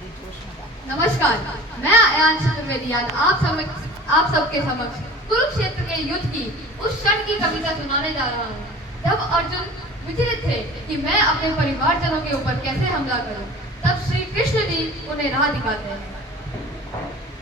नमस्कार, मैं आयांश चतुर्वेदी आज आप सबके समक्ष कुरुक्षेत्र के युद्ध की उस क्षण की कविता सुनाने जा रहा हूँ जब अर्जुन विचलित थे कि मैं अपने परिवारजनों के ऊपर कैसे हमला करूं। तब श्री कृष्ण जी उन्हें राह दिखाते हैं।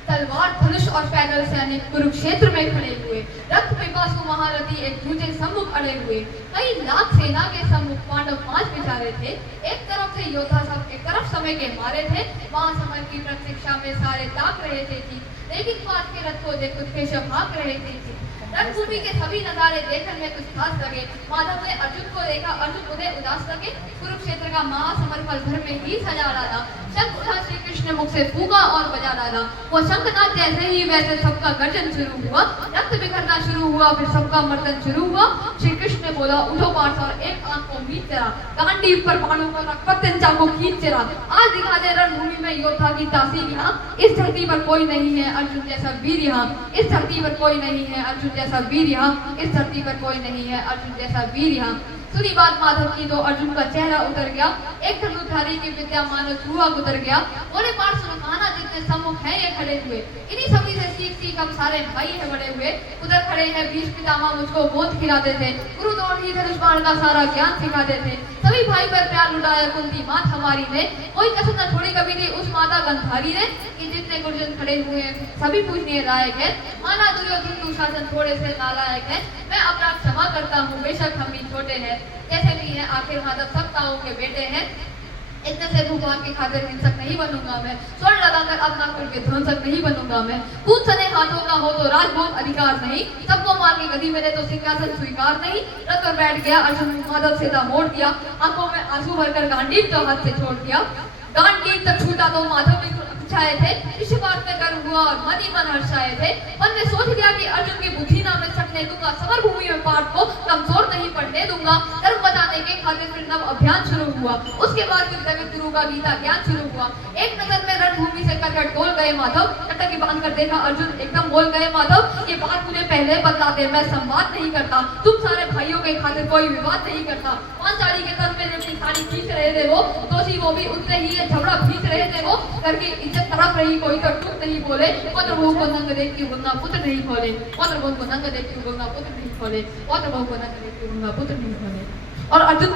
तलवार, धनुष और पैदल सैनिक कुरुक्षेत्र में खड़े हुए, रक्त पिपासु महारथी एक दूसरे सम्मुख अड़े हुए। कई लाख सेना के सम्मुख पांडव 5 बिचारे थे। एक तरफ से योद्धा सब एक तरफ समय के मारे थे। वहां समय की प्रतीक्षा में सारे ताक रहे थे कि लेकिन पास के रथ को देख कुछ केशव भाग रहे थे। रणभूमि के सभी नजारे देखने में कुछ खास लगे। माधव ने अर्जुन को देखा, अर्जुन उन्हें उदास लगे। कुरुक्षेत्र का महासमर पल भर में ही सजा डाला। शंख उठा, श्री कृष्ण ने मुख से फूंका और बजा डाला। वो शंखनाद जैसे ही वैसे सबका गर्जन शुरू हुआ। रक्त बिखरना शुरू हुआ, फिर सबका मर्दन शुरू हुआ। श्री कृष्ण ने बोला, उठो पार्थ और एक आंख को मीच चला, गांडीव पर बाणों को रख, प्रत्यंचा को खींच चला। आज दिखा दे रणभूमि में योद्धा की तासीर यहाँ। इस धरती पर कोई नहीं है अर्जुन जैसा वीर यहाँ। इस धरती पर कोई नहीं है अर्जुन जैसा वीर यहाँ। इस धरती पर कोई नहीं है अर्जुन जैसा वीर यहाँ। सुनी बात माधव की तो अर्जुन का चेहरा उतर गया। एक धनुधारी की विद्या मानो धुआं गुजर गया। बोले पार्थ सुनो, कहना जितने सम्मुख हैं ये खड़े हुए, इन्हीं सभी से सीख हम सारे भाई है बड़े हुए। उधर खड़े हैं भीष्म पितामह, मुझको बोध खिलाते थे। गुरु द्रोण ही धनुष बाण का सारा ज्ञान सिखाते थे। सभी भाई पर प्यार लुटाया कुंती मात हमारी ने। कोई कसम न छोड़ी कभी थी उस माता गंधारी ने। कि जितने गुरुजन खड़े हुए हैं सभी पूजनीय लायक है। माना दुर्योधन दुशासन थोड़े से नालायक है। मैं अपराध क्षमा करता हूँ, बेशक हम भी छोटे हैं। जैसे भी है आखिर माधव सब ताओं के बेटे हैं। इतने से भगवान की खातिर हिंसक नहीं बनूंगा मैं। स्वर्ण लगाकर अपना कुल विध्वंसक नहीं बनूंगा मैं। खून सने हाथों का हो तो राजभोग अधिकार नहीं। सबको मार के गदी मेरे तो सिंहासन स्वीकार नहीं। रथ पर बैठ गया अर्जुन, माधव से मोड़ दिया। आंखों में आंसू भरकर गांडीव तो हाथ से छोड़ दिया। गांडीव तक छूटा तो माधव में छाए थे। इस बात में गर्व हुआ और मन ही मन हर्षाए थे। मन ने सोच लिया कि अर्जुन की बुद्धि ना मैं सकने दूंगा। समर भूमि में पार्थ को कमजोर नहीं पड़ने दूंगा। धर्म बताने के खातिर फिर नव अभियान शुरू हुआ। उसके बाद फिर जगत गुरु का गीता ज्ञान शुरू हुआ। एक नजर में रणभूमि से करकट डोल गए माधव। टटकी बांध कर देखा अर्जुन, एकदम बोल गए माधव, ये बात मुझे पहले बतला दे, मैं संवाद नहीं करता। तुम सारे भाइयों के खातिर कोई विवाद नहीं करता। पांचाली के तन में अपनी साड़ी खींच रहे थे वो, दोषी वो भी उतने ही झगड़ा खींच रहे थे वो। करके इज्जत तरफ रही, कोई तो टूट नहीं बोले। पौत्रभोग को नंग देख के गंगा पुत्र नहीं खोले। पौत्रभोग को नंग देख के गंगा पुत्र नहीं खोले। पौत्रभोग को नंग देख के गंगा पुत्र नहीं खोले। और अर्जुन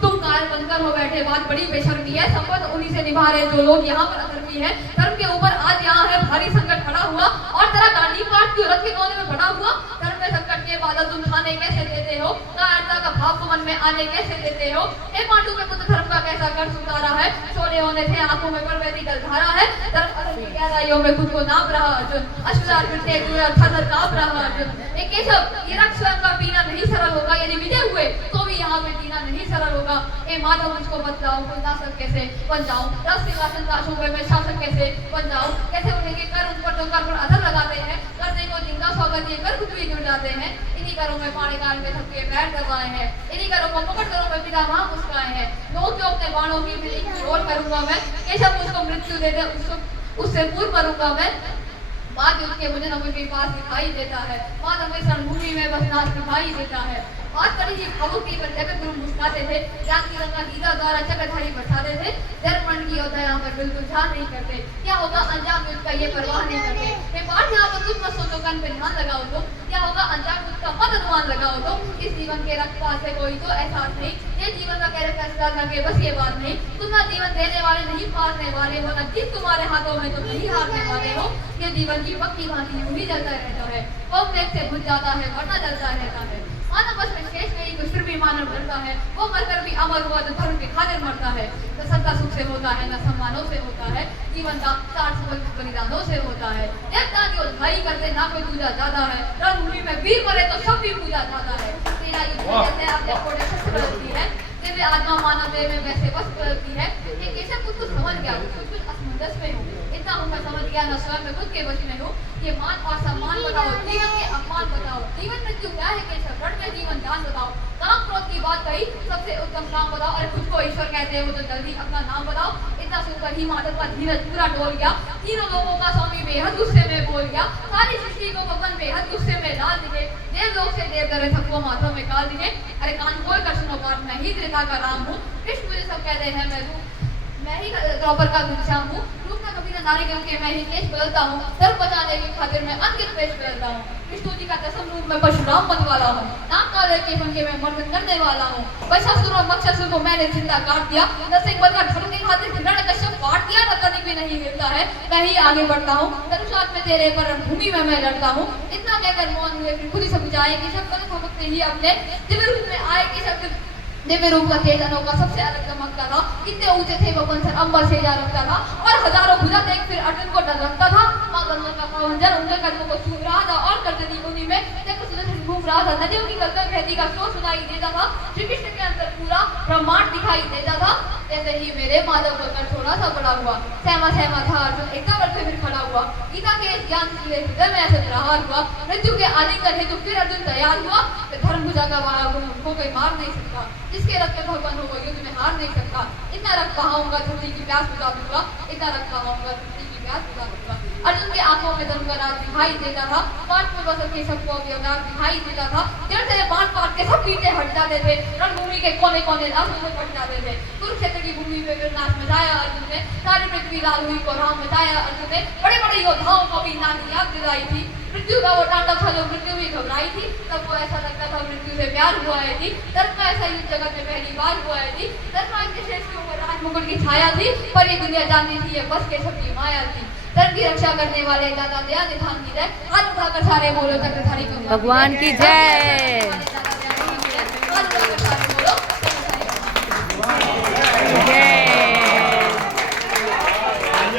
तुम कायर बनकर हो बैठे, बात बड़ी बेशर्मी है। संबंध उन्हीं से निभा रहे जो लोग यहाँ पर अधर्मी है। धर्म के ऊपर आज यहाँ है भारी संकट खड़ा हुआ। और तेरा गांडी पाठ क्यों रथ के कोने में बना हुआ। धर्म में संकट के बादल तुम खाने कैसे देते हो। कायरता का भाव को मन में आने कैसे देते हो। हे पांडु में पुत्र धर्म का कैसा कर्ज उतारा है। सोने होने थे आंखों में पर वैसी धारा है। धर्म गहराइयों में खुद को नाप रहा अर्जुन। अश्वदार पिटते हुए थर कांप रहा अर्जुन। केशव, ये रक्त स्वयं का पीना नहीं सरल होगा। यदि विजय हुए तो भी यहाँ पे जीना नहीं सरल होगा। ए माधव, मुझको बतलाओ, कोई शासक कैसे बन जाऊं। रस सिंहासन का शोभे में शासक कैसे बन जाऊं। कैसे उठेंगे कर उन पर तो कर पर अधर लगाते हैं। करने को जिनका स्वागत ये कर कुछ भी जुड़ जाते हैं। इन्हीं करों में पानी काल में थके पैर दबाए हैं। इन्हीं करों को पकड़ करों में पिता वहां मुस्काए हैं। लोग जो अपने बाणों की मिली की ओर करूंगा मैं। केशव, मुझको मृत्यु दे दे उससे पूर्व मरूंगा मैं। बात उसके मुझे न कोई पास दिखाई देता है। बात हमें रणभूमि में बस नाच दिखाई देता है। बात करी थी भावुक की पर जगत गुरु मुस्कुराते थे। ज्ञान की रंगा गीता द्वारा चक्रधारी बरसाते थे। धर्म की योद्धा यहाँ पर बिल्कुल ध्यान नहीं करते। क्या होगा अंजाम युद्ध का ये परवाह नहीं करते। ये पाठ यहाँ पर कुछ मत सोचो, कान पे ध्यान लगाओ तो क्या होगा अंजाम युद्ध का मत अनुमान लगाओ तो। इस जीवन के रखवार से कोई तो एहसास नहीं। ये जीवन का कह फैसला करके बस ये बात नहीं। तुम ना जीवन देने वाले नहीं पारने वाले हो, न जीत तुम्हारे हाथों में तुम नहीं हारने वाले हो। ये जीवन की पक्की भांति यूं ही जलता रहता है। कब वेग से बुझ जाता है वरना जलता रहता है। मानव बस में शेष नहीं, कुछ फिर भी मानव मरता है। वो मरकर भी अमर हुआ जो धर्म के खातिर मरता है। न सत्ता सुख से होता है, न सम्मानों से होता है। जीवन का सार बलिदानों से होता है। देवता जो भाई करते ना कोई पूजा जाता है। रणभूमि में वीर मरे तो सब भी पूजा जाता है। तेरा युद्ध जैसे आपने कोटे शस्त्र बदलती है। दिव्य आत्मा मानव देह में वैसे बस बदलती है। ये कैसे कुछ समझ गया, कुछ असमंजस में हूँ। इतना हूँ मैं समझ गया, न स्वयं में खुद के वश में हूँ। ये मान और सम्मान बताओ, जीवन के अपमान बताओ। जीवन मृत्यु क्या है केशव, रण में जीवन दान बताओ। काम क्रोध की बात कही, सबसे उत्तम काम बताओ। अरे खुद को ईश्वर कहते हो तो जल्दी अपना नाम बताओ। इतना सुनकर ही माधव का धीरज पूरा डोल गया। तीनों लोगों का स्वामी बेहद गुस्से में बोल गया। सारी सृष्टि को भगवान बेहद गुस्से में डाल दिए। देव लोग से देव करे थको माधव में काल दिए। अरे कान खोल कर सुनो बात, मैं ही त्रिता का राम हूँ। कृष्ण मुझे सब कहते हैं मैं ही द्रौपद का घनश्याम हूँ, रूप में कभी न नारी के मैं ही केश बदलता हूँ, धर्म बचाने की खातिर मैं अंकित पेश बदलता हूँ। विष्णु जी का दसम रूप में परशुराम बन वाला हूँ, नाम काले के बन के मैं मर्दन करने वाला हूँ। वैशासुर और मक्षासुर को मैंने जिंदा काट दिया, न सिंह बनकर धर्म की खातिर हिरण्यकश्यप काट दिया, न तनिक भी नहीं गिरता है, मैं ही आगे बढ़ता हूँ। धनुषात में तेरे पर भूमि में मैं लड़ता हूँ। इतना कहकर मौन हुए, फिर खुद ही समझ आए कि शब्द थमकते ही अपने दिव्य रूप में आए कि शब्द दिव्य रूप का तेज अनोखा सबसे अलग चमकता था। कितने ऊंचे थे वो पंसर अंबर से जा रखता था और हजारों भुजा देख फिर अर्जुन को डर लगता था। माँ गंगा का पावंजन उनके कदमों को छू रहा था और गर्दनी उन्हीं में देखो सुदर्शन घूम रहा था। नदियों की गलगल बहती का शोर सुनाई देता था। श्री कृष्ण के अंदर पूरा ब्रह्मांड दिखाई देता था। जैसे ही मेरे माधव का कर थोड़ा सा बड़ा हुआ, सहमा सहमा था अर्जुन एकदम से फिर खड़ा हुआ। गीता के इस ज्ञान से हृदय में ऐसा निराहार हुआ। मृत्यु के आलिंगन हेतु फिर अर्जुन तैयार हुआ। धर्म भुजा का वाला गुण उनको कोई मार नहीं सकता, जिसके रक्त में भगवान होगा युद्ध में हार नहीं सकता। इतना रक्त बहाऊंगा धरती की प्यास बुझा दूंगा, इतना रक्त बहाऊंगा धरती की प्यास बुझा दूंगा। अर्जुन के आंखों में धर्म का राज दिखाई देता था। पांच में बसल के सबको अवतार दिखाई देता था। जड़ से बांट बांट के सब पीछे हट जाते थे, रणभूमि के कोने कोने लाशों से कट जाते थे। कुरुक्षेत्र की भूमि पे फिर नाश मचाया अर्जुन ने, सारी पृथ्वी लाल हुई को राम मचाया अर्जुन ने। बड़े बड़े योद्धाओं को भी नानी याद दिलाई थी। मृत्यु का वो तांडव था जो मृत्यु भी घबराई थी, तब वो ऐसा लगता था मृत्यु से प्यार हुआ है थी। धर्म का ऐसा युद्ध जगत में पहली बार हुआ है थी। धर्मराज के शेष के ऊपर राज मुकुट की छाया थी, पर ये दुनिया जानती थी ये बस के सबकी माया थी। धर्म की रक्षा करने वाले दादा दया निधान की जय। हाथ उठाकर सारे बोलो चक्रधारी भगवान की जय।